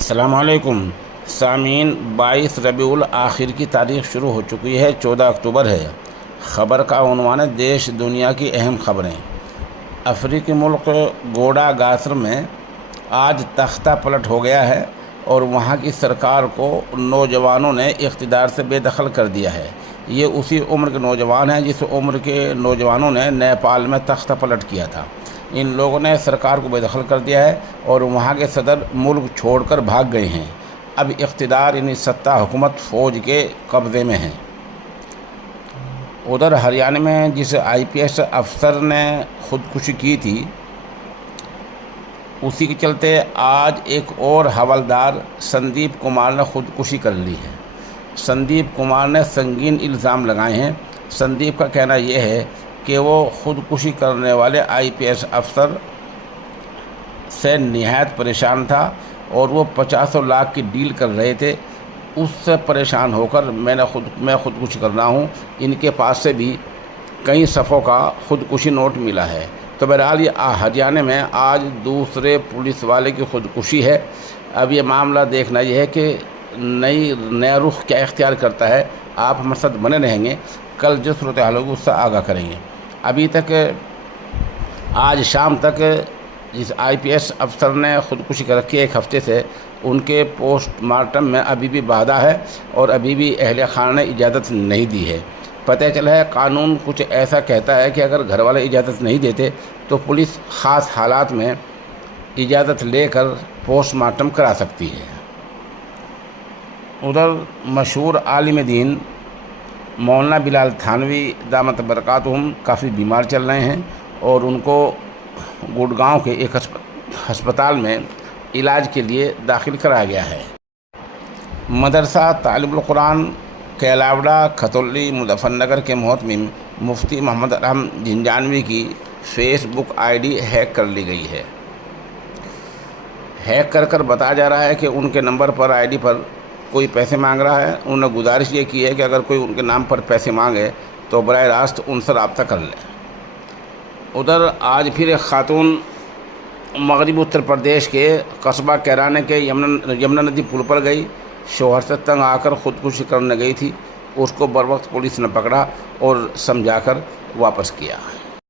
السلام علیکم سامعین، 22 ربیع الآخر کی تاریخ شروع ہو چکی ہے، 14 اکتوبر ہے۔ خبر کا عنوان ہے دیش دنیا کی اہم خبریں۔ افریقی ملک گوڈا گاسر میں آج تختہ پلٹ ہو گیا ہے اور وہاں کی سرکار کو نوجوانوں نے اقتدار سے بے دخل کر دیا ہے۔ یہ اسی عمر کے نوجوان ہیں جس عمر کے نوجوانوں نے نیپال میں تختہ پلٹ کیا تھا۔ ان لوگوں نے سرکار کو بے دخل کر دیا ہے اور وہاں کے صدر ملک چھوڑ کر بھاگ گئے ہیں۔ اب اقتدار یعنی ستہ حکومت فوج کے قبضے میں ہے۔ ادھر ہریانہ میں جس IPS افسر نے خودکشی کی تھی، اسی کے چلتے آج ایک اور حوالدار سندیپ کمار نے خودکشی کر لی ہے۔ سندیپ کمار نے سنگین الزام لگائے ہیں۔ سندیپ کا کہنا یہ ہے کہ وہ خودکشی کرنے والے IPS افسر سے نہایت پریشان تھا اور وہ 50 لاکھ کی ڈیل کر رہے تھے۔ اس سے پریشان ہو کر میں خودکشی کر رہا ہوں۔ ان کے پاس سے بھی کئی صفوں کا خودکشی نوٹ ملا ہے۔ تو بہرحال یہ ہریانہ میں آج دوسرے پولیس والے کی خودکشی ہے۔ اب یہ معاملہ دیکھنا یہ ہے کہ نیا رخ کیا اختیار کرتا ہے۔ آپ ہمارے ساتھ بنے رہیں گے، کل جو صورتحال ہوگی اس سے آگاہ کریں گے۔ ابھی تک آج شام تک جس IPS افسر نے خودکشی کر رکھی ہے ایک ہفتے سے، ان کے پوسٹ مارٹم میں ابھی بھی بادھا ہے اور ابھی بھی اہل خانہ نے اجازت نہیں دی ہے۔ پتہ چلا ہے قانون کچھ ایسا کہتا ہے کہ اگر گھر والے اجازت نہیں دیتے تو پولیس خاص حالات میں اجازت لے کر پوسٹ مارٹم کرا سکتی ہے۔ ادھر مشہور عالم دین مولانا بلال تھانوی دامت برکاتہم کافی بیمار چل رہے ہیں اور ان کو گڑگاؤں کے ایک ہسپتال میں علاج کے لیے داخل کرایا گیا ہے۔ مدرسہ تعلیم القرآن کیلاوڑا کھتولی مظفر نگر کے محتمم مفتی محمد ارحم جھنجھانوی کی فیس بک ID ہیک کر لی گئی ہے۔ ہیک کر بتایا جا رہا ہے کہ ان کے نمبر پر ID پر کوئی پیسے مانگ رہا ہے۔ انہوں نے گزارش یہ کی ہے کہ اگر کوئی ان کے نام پر پیسے مانگے تو براہ راست ان سے رابطہ کر لیں۔ ادھر آج پھر ایک خاتون مغربی اتر پردیش کے قصبہ کیرانے کے یمنا ندی پل پر گئی، شوہر سے تنگ آ کر خودکشی کرنے گئی تھی۔ اس کو بروقت پولیس نے پکڑا اور سمجھا کر واپس کیا۔